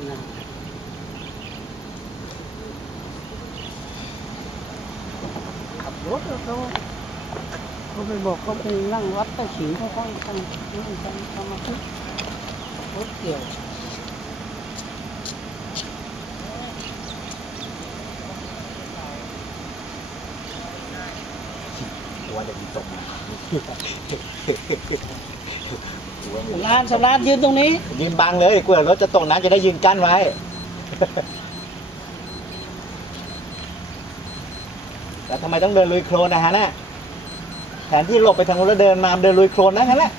ำงานขับรถแล้วเขาเขาไปบอกเขาไปนั่งวัดใต้ฉิงเขาค่อยทำนั่งทำทำมาทุกรถเกี่ยวตัวจะมีตกนะหัวมีสำรานสำรานยืนตรงนี้ ยืนบังเลยกลัวรถจะตกน้ำจะได้ยืนกั้นไว้แล้วทำไมต้องเดินลุยโคลนนะฮะน่ะแทนที่หลบไปทางนู้นแล้วเดินมาเดินลุยโคลนนะฮะแหละ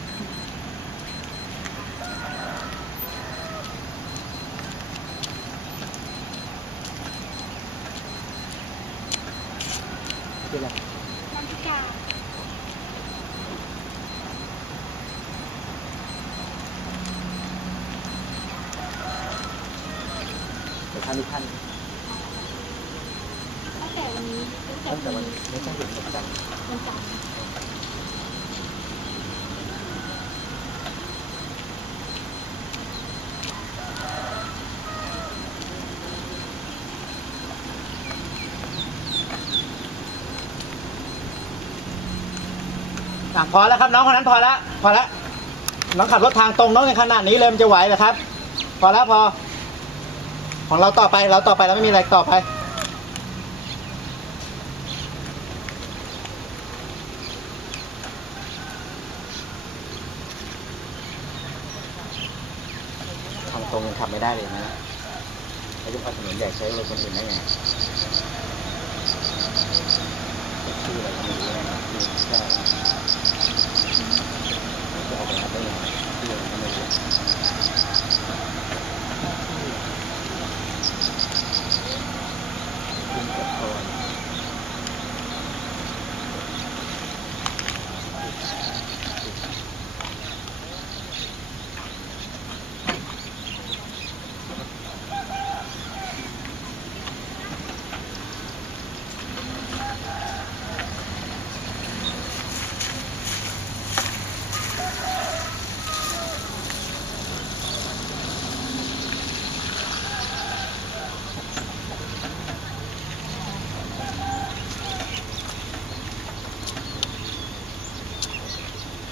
เป็านทุกท่านตั้งแต่วันนี้ตั้งแต่วันนี้ไม่ต้องหยุดหมดกันวันจันทร์พอแล้วครับน้องคนนั้นพอแล้วพอแล้วน้องขับรถทางตรงน้องในขนาดนี้เลยมันจะไหวเหรอครับ พอแล้วพอ ของเราต่อไปเราต่อไปเราไม่มีอะไรต่อไปทางตรงยังขับไม่ได้เลยนะไอ้ทุกถนนใหญ่ใช้รถคนอื่นได้ไงชื่ออะไรก็ไม่รู้นะนี่ก็จะเอาไปทำได้ยังไงชื่ออะไรก็ไม่รู้คุณกับพร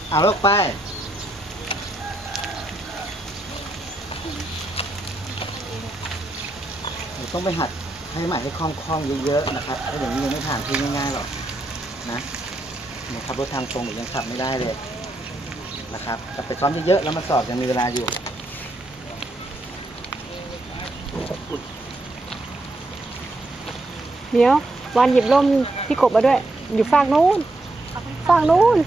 เอาลูกไป ต้องไปหัดให้ใหม่ให้คล่องๆเยอะๆนะครับถ้าอย่างนี้ยังไม่ผ่านที่ง่ายๆหรอกนะผมขับรถทางตรงหรือยังขับไม่ได้เลยนะครับแต่ไปซ้อมเยอะๆแล้วมาสอบยังมีเวลาอยู่เดี๋ยววันหยิบร่มพี่กบมาด้วย อยู่ฝากนู้นฝากนู้น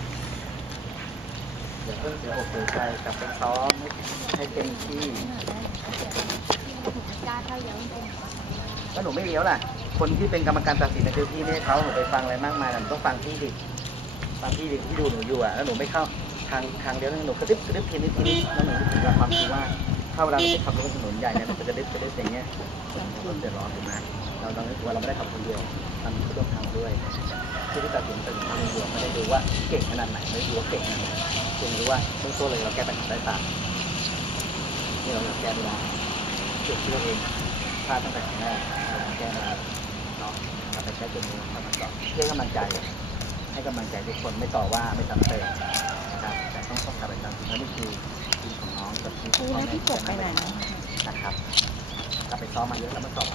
เดี๋ยวเพิ่งเสียอกเสียใจกลับไปซ้อมให้เต็มที่แล้วหนูไม่เลี้ยวล่ะ คนที่เป็นกรรมการตัดสินนะคือพี่ไม่ให้เขาหนูไปฟังอะไรมากมายหนูต้องฟังพี่ดิฟังพี่ดิที่ดูหนูอยู่อะแล้วหนูไม่เข้าทางทางเดียวหนูกระดึบกระดึบเทีนิดทีนิดแล้วหนูถึงกับความคิดว่า ถ้าเวลาเราไปขับรถบนถนนใหญ่เนี่ยมันจะกระดึบกระดึบอย่างเงี้ยมันเดือดร้อนถูกไหมเราต้องรู้สึกว่าเราไม่ได้ขับคนเดียวมันมีผู้ร่วมทางด้วยที่ที่ตัดสินตัดสินทางเดียวไม่ได้ดูว่าเก่งขนาดไหนไม่ได้ดูว่าเก่งขนาดไหนเพียงรู้ว่าเบื้องต้นเลยเราแก้ปัญหาได้ตามนี่เราอยากแก้ไม่ได้จุดที่เราเองพลาดตั้งแต่ครั้งแรกเราแก้ไม่ได้เนาะกลับไปใช้จุดนี้ทำมันต่อเพื่อกำลังใจให้กำลังใจทุกคนไม่ต่อว่าไม่ซ้ำเติมนะครับแต่ต้องต้องกลับไปตามสิ่งที่นี่คือ ทีมของน้องกับทีมของพ่อแม่ที่จบไปไหนนะครับก็ไปซ้อมมาเยอะแล้วมาสอบ